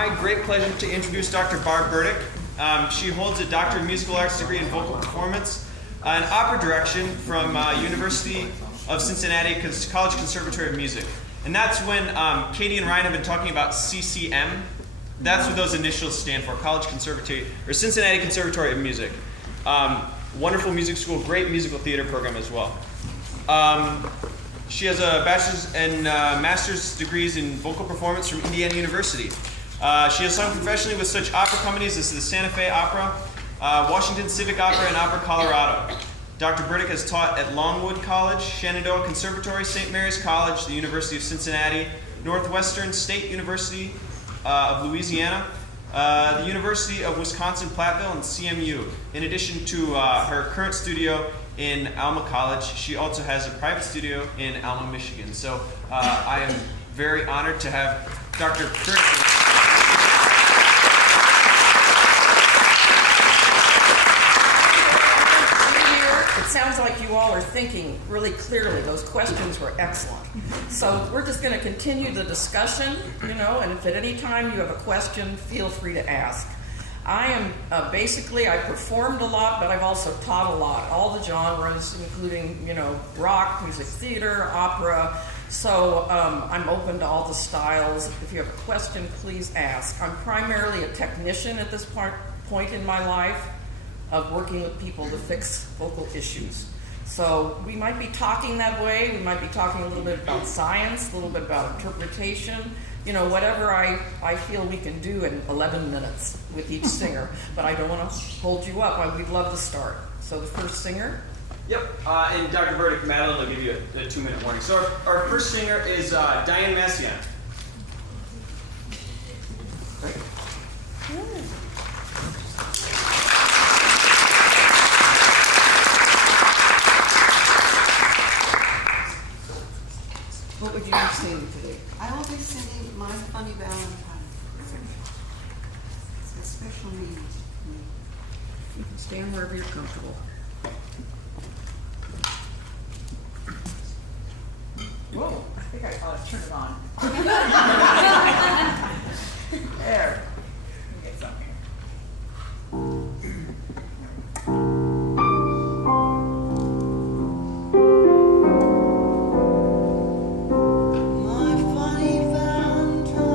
my great pleasure to introduce Dr. Barb Burdick. She holds a Doctor of Musical Arts degree in vocal performance and opera direction from University of Cincinnati College Conservatory of Music. And that's when Katie and Ryan have been talking about CCM. That's what those initials stand for, College Conservatory, or Cincinnati Conservatory of Music. Wonderful music school, great musical theater program as well. She has a bachelor's and master's degrees in vocal performance from Indiana University. She has sung professionally with such opera companies as the Santa Fe Opera, Washington Civic Opera, and Opera Colorado. Dr. Burdick has taught at Longwood College, Shenandoah Conservatory, St. Mary's College, the University of Cincinnati, Northwestern State University of Louisiana, the University of Wisconsin-Platteville, and CMU. In addition to her current studio in Alma College, she also has a private studio in Alma, Michigan. So I am very honored to have Dr. Burdick. It sounds like you all are thinking really clearly. Those questions were excellent. So we're just going to continue the discussion, and if at any time you have a question, feel free to ask. I am basically, I performed a lot, but I've also taught a lot, all the genres, including, rock, music theater, opera. So I'm open to all the styles. If you have a question, please ask. I'm primarily a technician at this point in my life of working with people to fix vocal issues. So we might be talking that way. We might be talking a little bit about science, a little bit about interpretation, whatever I feel we can do in 11 minutes with each singer. But I don't want to hold you up. We'd love to start. So the first singer. Yep, and Dr. Burdick, Madeline will give you a 2-minute warning. So our first singer is Diane Massian. What would you be singing today? I will be singing My Funny Valentine. It's a special meaning to me. You can stand wherever you're comfortable. Whoa, I think I ought to turn it on. There. Let me get something. My funny Valentine,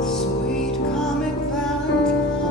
sweet comic Valentine,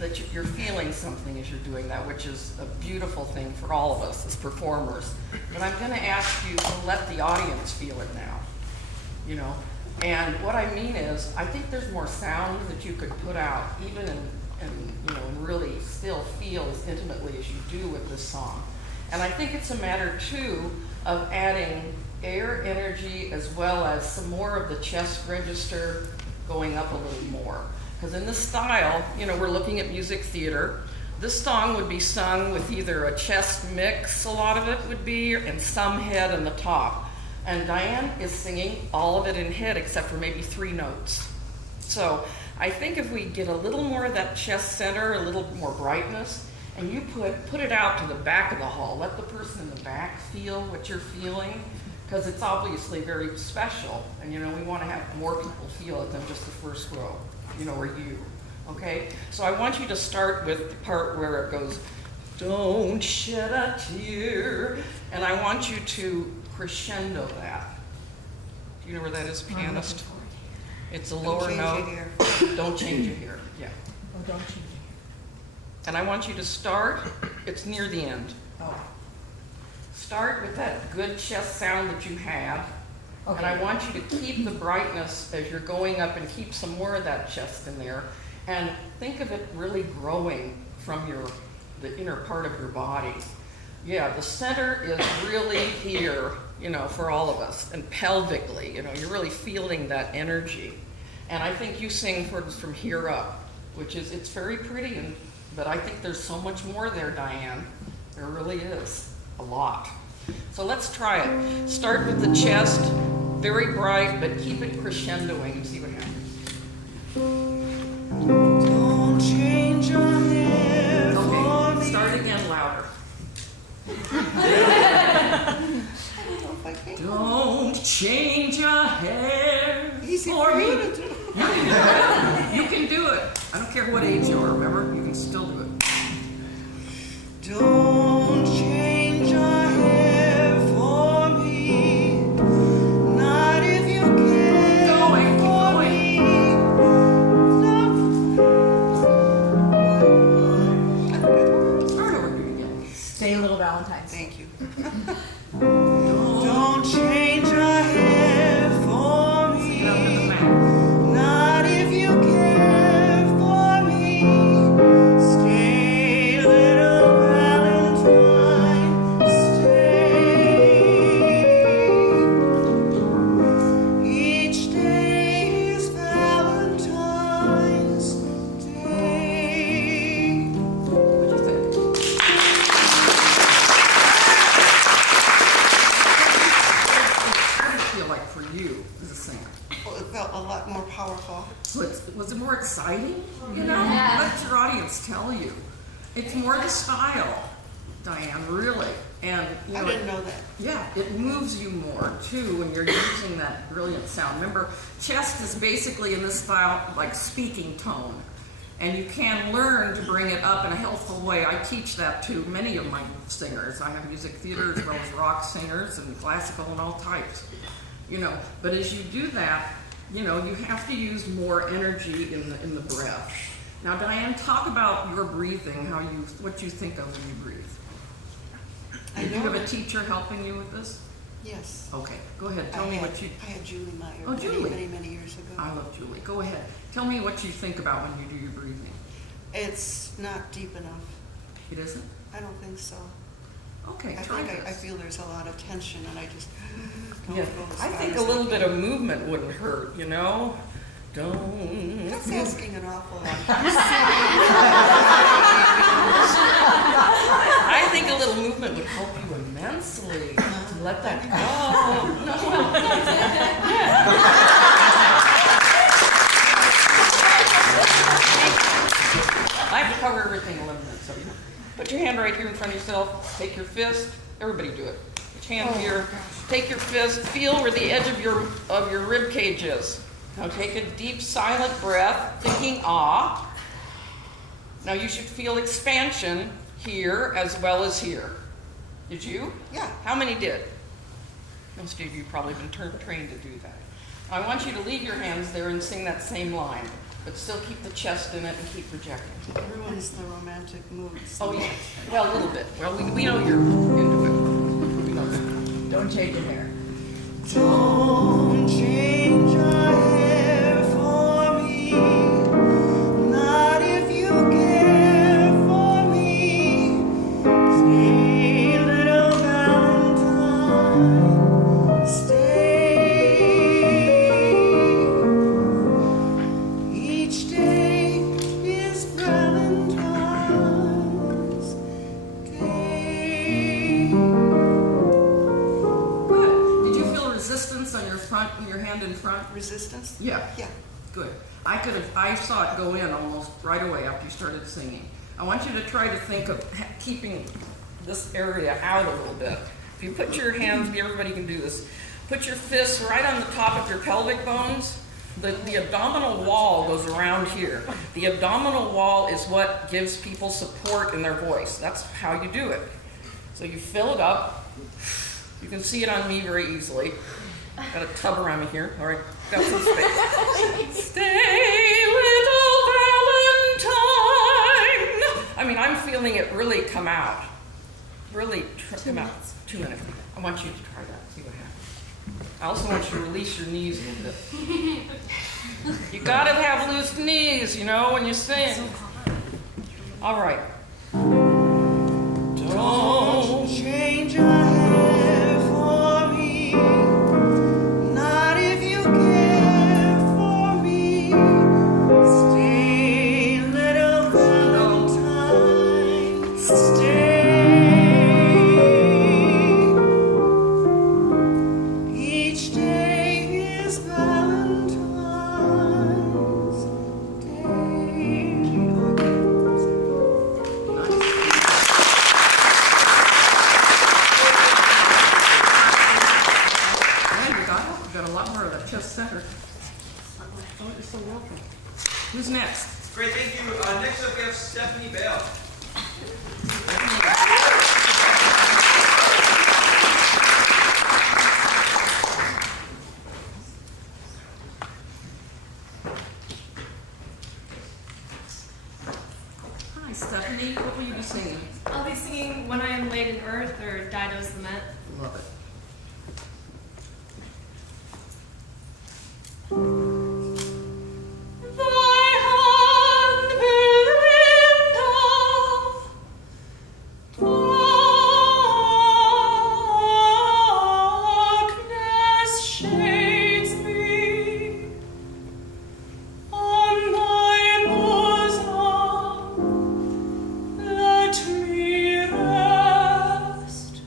that you're feeling something as you're doing that, which is a beautiful thing for all of us as performers. But I'm going to ask you to let the audience feel it now, you know. And what I mean is, I think there's more sound that you could put out, even in you know, and really still feel as intimately as you do with this song. And I think it's a matter too of adding air energy as well as some more of the chest register going up a little more. Because in this style, you know, we're looking at music theater. This song would be sung with either a chest mix, a lot of it would be, and some head in the top. And Diane is singing all of it in head except for maybe 3 notes. So I think if we get a little more of that chest center, a little more brightness, and you put it out to the back of the hall, let the person in the back feel what you're feeling, because it's obviously very special, and you know, we want to have more people feel it than just the first row, you know, or you, okay? So I want you to start with the part where it goes, don't shed a tear, and I want you to crescendo that. Do you know where that is, pianist? It's a lower note. Don't change it here. Yeah. Oh, don't change it. And I want you to start, it's near the end. Oh, Start with that good chest sound that you have. okay. And I want you to keep the brightness as you're going up and keep some more of that chest in there. And think of it really growing from the inner part of your body. Yeah, the center is really here, you know, for all of us, and pelvically, you know, you're really feeling that energy. And I think you sing from here up, which is, it's very pretty, but I think there's so much more there, Diane. There really is, a lot. So let's try it. Start with the chest, very bright, but keep it crescendoing and see what happens. Don't change your hair for Okay, me. start again louder. Don't change your hair Easy for for me. you to do. You can do it. I don't care what age you are, remember? You can still do it. Don't change your hair for me. Not if you care Keep for going. me. Start over here again. Stay Little Valentine's. Thank you. Don't change your hair for Sing it up to the me. max. Not if you care for me. Stay, little Valentine. Stay. Each day is Valentine's Day. What'd you think? How did it feel like for you as a singer? Well, it felt a lot more powerful. Was it more exciting? You know, let your audience tell you. It's more the style, Diane, really. And you know, I didn't know that. yeah, it moves you more too when you're using that brilliant sound. Remember, chest is basically in this style like speaking tone. And you can learn to bring it up in a healthful way. I teach that to many of my singers. I have music theater as well as rock singers and classical and all types. You know, but as you do that, you know, you have to use more energy in the breath. Now, Diane, talk about your breathing, what you think of when you breathe. I Do you have know. a teacher helping you with this? Yes. Okay, go ahead. Tell me what you. I had Julie Meyer Oh, Julie. many years ago. I love Julie. Go ahead. Tell me what you think about when you do your breathing. It's not deep enough. It isn't? I don't think so. Okay, I try think I this. feel there's a lot of tension, and I just don't Yeah, go as I far think as a little I bit can. of movement wouldn't hurt, you know? Don't. That's asking an awful lot. I think a little movement would help you immensely. Let that go. I have to cover everything in 11 minutes, so you put your hand right here in front of yourself. Take your fist. Everybody do it. Put your hand here. Take your fist. Feel where the edge of your rib cage is. Now take a deep, silent breath, thinking ah. Now you should feel expansion here as well as here. Did you? Yeah. How many did? Most of you have probably been trained to do that. I want you to leave your hands there and sing that same line, but still keep the chest in it and keep projecting. Everyone's the romantic mood. Oh, yeah. Well, a little bit. Well, we know you're into it. We know that. Don't change your hair. Don't change your hair for me, not if you care for me. Stay, little Valentine, stay. Each day is Valentine's Day. Good. Did you feel resistance on your hand in front? Resistance? Yeah. Yeah. Good. I saw it go in almost right away after you started singing. I want you to try to think of keeping this area out a little bit. If you put your hands, everybody can do this. Put your fists right on the top of your pelvic bones. The abdominal wall goes around here. The abdominal wall is what gives people support in their voice. That's how you do it. So you fill it up. You can see it on me very easily. Got a tub around me here. All right, got some space. Stay, little Valentine. I mean, I'm feeling it really come out. Really come out. 2 minutes. I want you to try that. See what happens. I also want you to release your knees a little bit. You gotta have loose knees, you know, when you sing. All right. Don't change your hair for me, not if you care for me. Stay, little Valentine, stay. Each day is Valentine's Day. You got a lot more of that chest center. Oh, you're so welcome. Who's next? Great, thank you. Next up, we have Stephanie Bale. Hi, Stephanie. What will you be singing? I'll be singing When I Am Laid in Earth or Dido's Lament. Love it. Thy hand within darkness shades me. On thy bosom let me rest.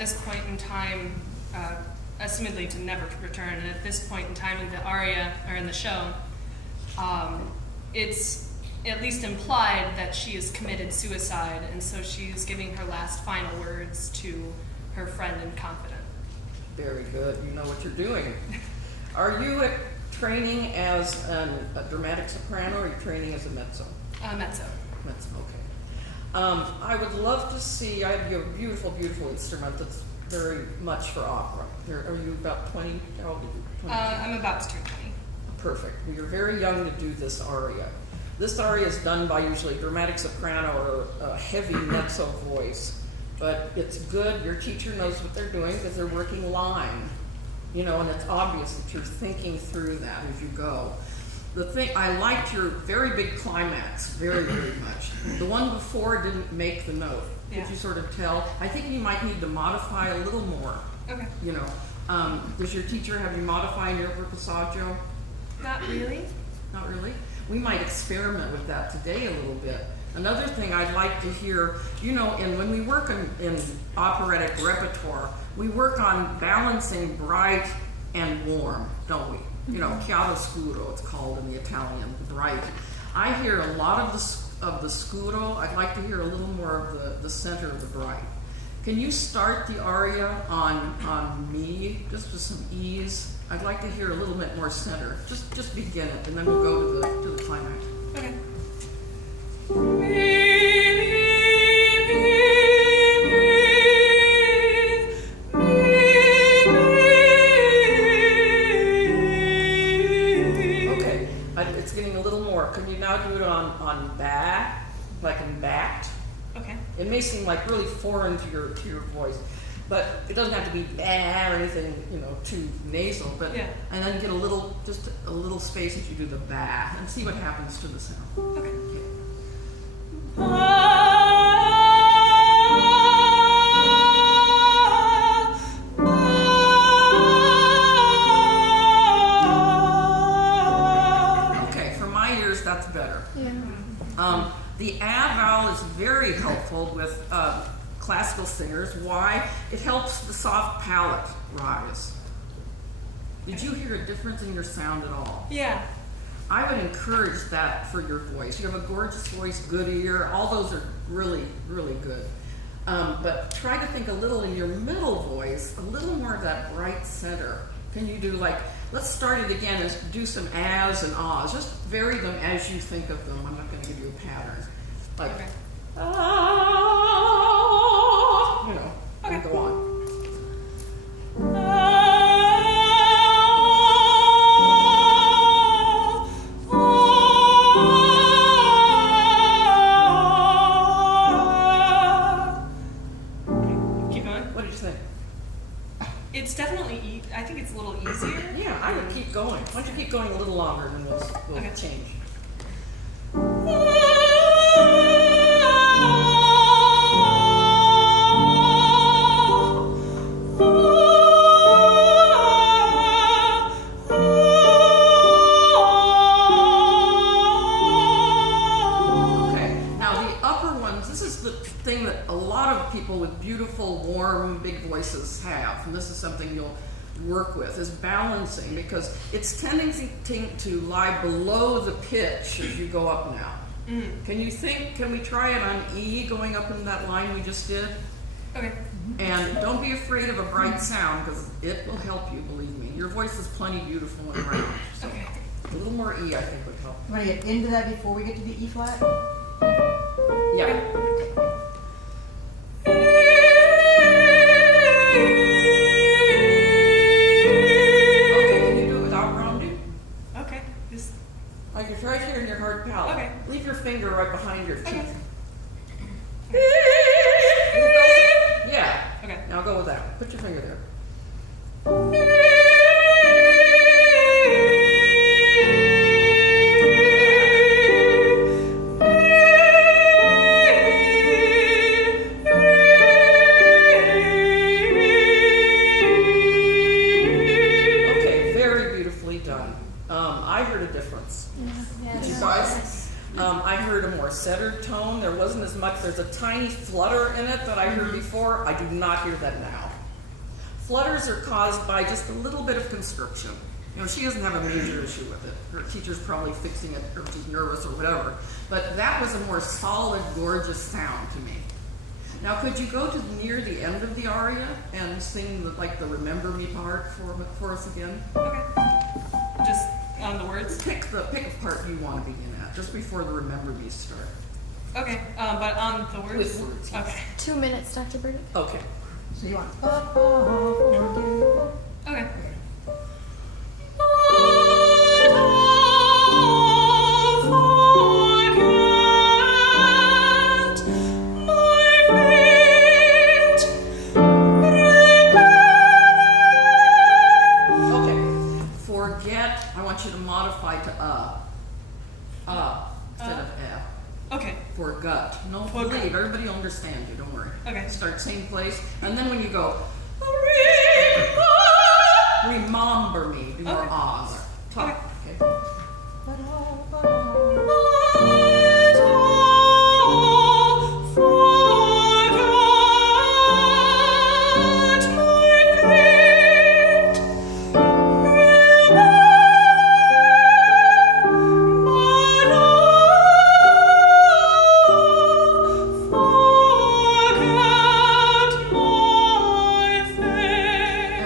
this point in time, assumedly to never return, and at this point in time in the aria, or in the show, it's at least implied that she has committed suicide, and so she's giving her last final words to her friend and confidant. Very good. You know what you're doing. Are you training as a dramatic soprano, or are you training as a mezzo? Mezzo. Mezzo, okay. I would love to see, I have a beautiful, beautiful instrument that's very much for opera. Are you about 20? How old are you? 20? I'm about to turn 20. Perfect. Well, you're very young to do this aria. This aria is done by usually dramatic soprano or a heavy mezzo voice, but it's good. Your teacher knows what they're doing because they're working line, you know, and it's obvious that you're thinking through that as you go. The thing, I liked your very big climax very, very much. The one before didn't make the note. Yeah. Could you sort of tell? I think you might need to modify a little more. Okay. You know, does your teacher have you modify your passaggio? Not really. Not really? We might experiment with that today a little bit. Another thing I'd like to hear, you know, when we work in operatic repertoire, we work on balancing bright and warm, don't we? You know, chiaroscuro, it's called in the Italian, bright. I hear a lot of the scuro. I'd like to hear a little more of the center of the bright. Can you start the aria on me, just with some ease? I'd like to hear a little bit more center. Just begin it, and then we'll go to the climax. Okay. Okay, it's getting a little more. Can you now do it on back, like in backed? Okay. It may seem like really foreign to your voice, but it doesn't have to be bah or anything, you know, too nasal. But Yeah. and then get just a little space as you do the bah, and see what happens to the sound. Okay. Okay, for my ears, that's better. The ah vowel is very helpful with classical singers. Why? It helps the soft palate rise. Did you hear a difference in your sound at all? Yeah. I would encourage that for your voice. You have a gorgeous voice, good ear. All those are really, really good. But try to think a little in your middle voice, a little more of that bright center. Can you do let's start it again and do some ahs and ahs. Just vary them as you think of them. I'm not going to give you a pattern. Like, Okay. ah, you know, and Okay. go on. Keep going. What did you think? It's definitely, I think it's a little easier. Yeah, I would keep going. Why don't you keep going a little longer and then we'll Okay. change. Okay, now the upper ones, this is the thing that a lot of people with beautiful, warm, big voices have, and this is something you'll work with, is balancing, because it's tending to lie below the pitch as you go up now. Can we try it on E, going up in that line we just did? Okay. And don't be afraid of a bright sound, because it will help you, believe me. Your voice is plenty beautiful and round. So Okay. a little more E, I think, would help. You want to get into that before we get to the E flat? Yeah. Okay, can you do it without rounding? Okay. This. Like it's right here in your hard palate. Okay. Leave your finger right behind your Okay. teeth. Yeah. Okay. Now go with that. Put your finger there. Okay, very beautifully done. I heard a difference. Did you guys? I heard a more centered tone. There wasn't as much. There's a tiny flutter in it that I heard before. I do not hear that now. Flutters are caused by just a little bit of construction. You know, she doesn't have a major issue with it. Her teacher's probably fixing it, or she's nervous or whatever. But that was a more solid, gorgeous sound to me. Now, could you go to near the end of the aria and sing the Remember Me part for us again? Okay. Just on the words? Pick a part you want to begin at, just before the Remember Me start. Okay, but on the words? With words, yes. Okay. 2 minutes, Dr. Burdick. Okay. So you want, forgive. Okay. Okay. Forget, I want you to modify to instead of Okay. For gut. No, Forgot. believe. Everybody will understand you, don't worry. Okay. Start same place. And then when you go, remember me, do more Okay. ahs. Talk. Okay.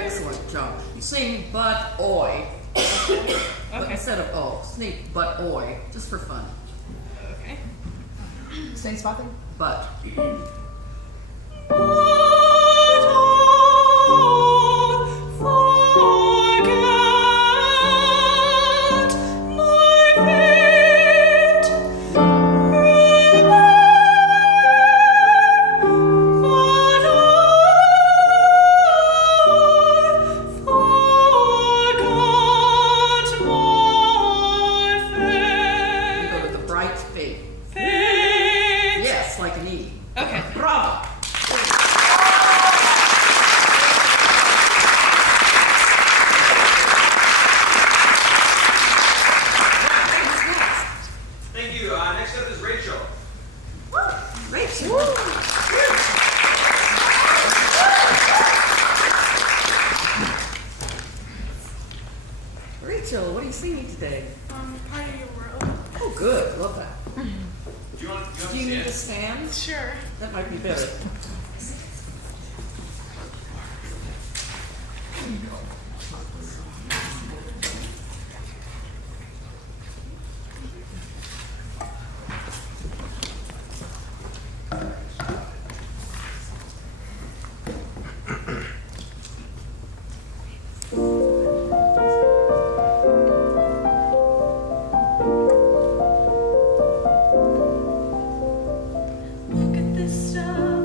Excellent job. You sing but oi. But Okay. instead of oh, sing but oi, just for fun. Okay. Same spot then? But. You go to the bright fate. Yes, like an E. Okay. Bravo. Thank you. Next up is Rachel. Rachel. Rachel, what are you singing today? Part of your world. Oh, good. Love that. Do you want Do you to need to stand? stand? Sure. That might be better. Look at this stuff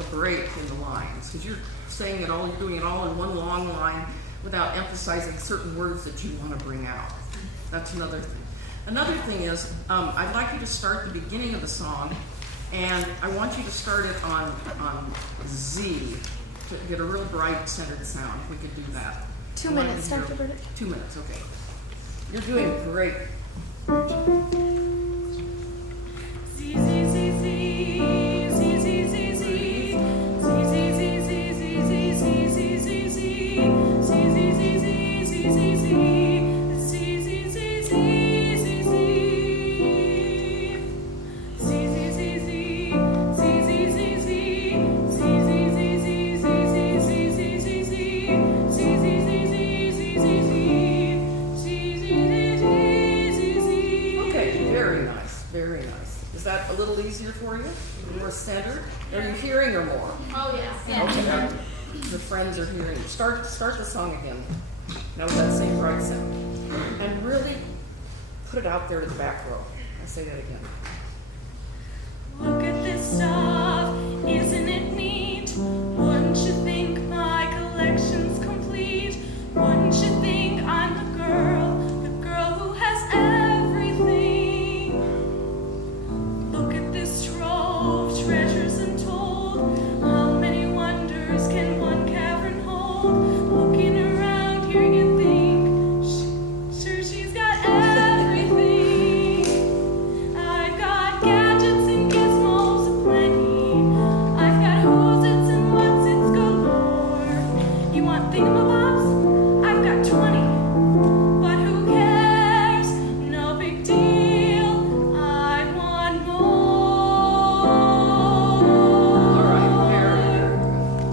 a break in the lines, because you're saying it all, you're doing it all in one long line without emphasizing certain words that you want to bring out. That's another thing. Another thing is, I'd like you to start the beginning of the song, and I want you to start it on Z to get a real bright centered sound. If we could do that. 2 minutes, Dr. Burdick. 2 minutes, okay. You're doing great. Z, Z, Z, Z, Z, Z, Z, Z, Z, Z, Z, Z, Z, Z, Z, Z, Very nice. Is that a little easier for you? More centered? Are you hearing her more? Oh, yeah. Okay. The friends are hearing you. Start the song again. Now with that same bright sound. And really put it out there to the back row. I'll say that again. Look at this stuff, isn't it neat? Wouldn't you think my collection's complete? Wouldn't you think I'm the girl who has everything? Look at this trove, treasures untold. How many wonders can one cavern hold? Looking around here, you think, sure she's got everything. I've got gadgets and gizmos aplenty. I've got who's-its and what's-its galore. You want thingamabobs? I've got 20. But who cares? No big deal. I want more. All right, very good.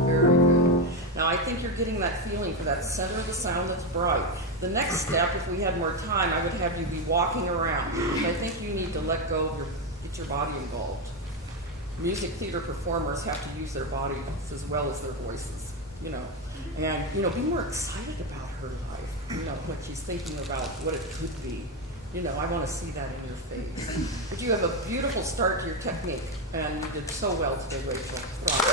Very good. Now I think you're getting that feeling for that center of the sound that's bright. The next step, if we had more time, I would have you be walking around. I think you need to let go of get your body involved. Music theater performers have to use their bodies as well as their voices, And, be more excited about her life, what she's thinking about, what it could be. I want to see that in your face. But you have a beautiful start to your technique, and you did so well today, Rachel. Bravo.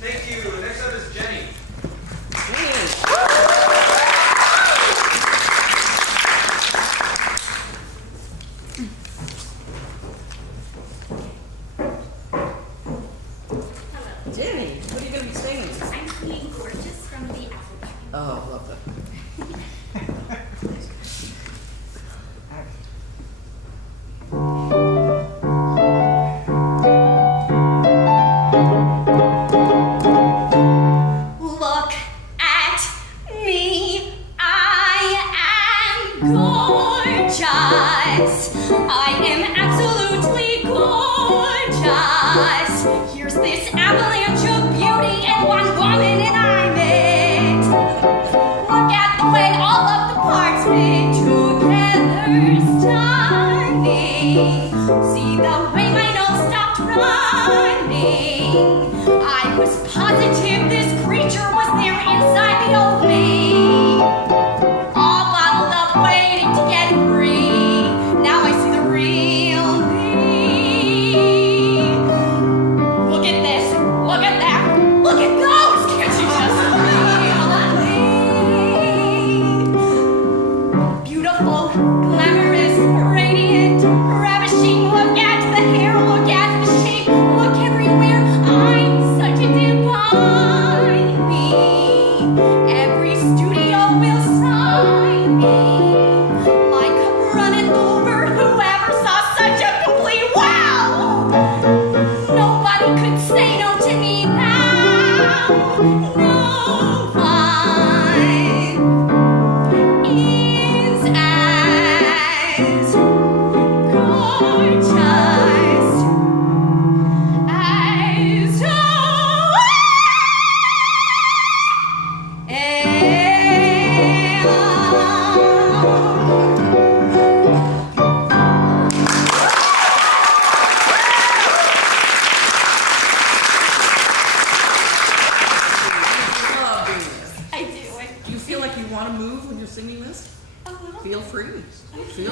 Thank you. Next up is Jenny. Jenny, what are you going to be singing? I'm singing Gorgeous from the Apple Tree. Oh, love that. Look at me, I am gorgeous. I am absolutely gorgeous. Here's this avalanche of beauty and one woman and I'm it. Look at the way all of the parts fit together, stunning. See the way my nose stopped running. I was positive this creature was there inside the old me. All bottled up, waiting to get free. Now I see the real me. Look at this, look at that, look at those. Can't you just feel me? Beautiful, glamorous, radiant, ravishing. Look at the hair, look at the shape, look everywhere. I'm such a divine me. Every studio will sign me. My cup runneth over. Whoever saw such a complete wow. Nobody could say no to me now. No one is as gorgeous as Love doing this. I do. Do you feel like you want to move when you're singing this? Feel free. Feel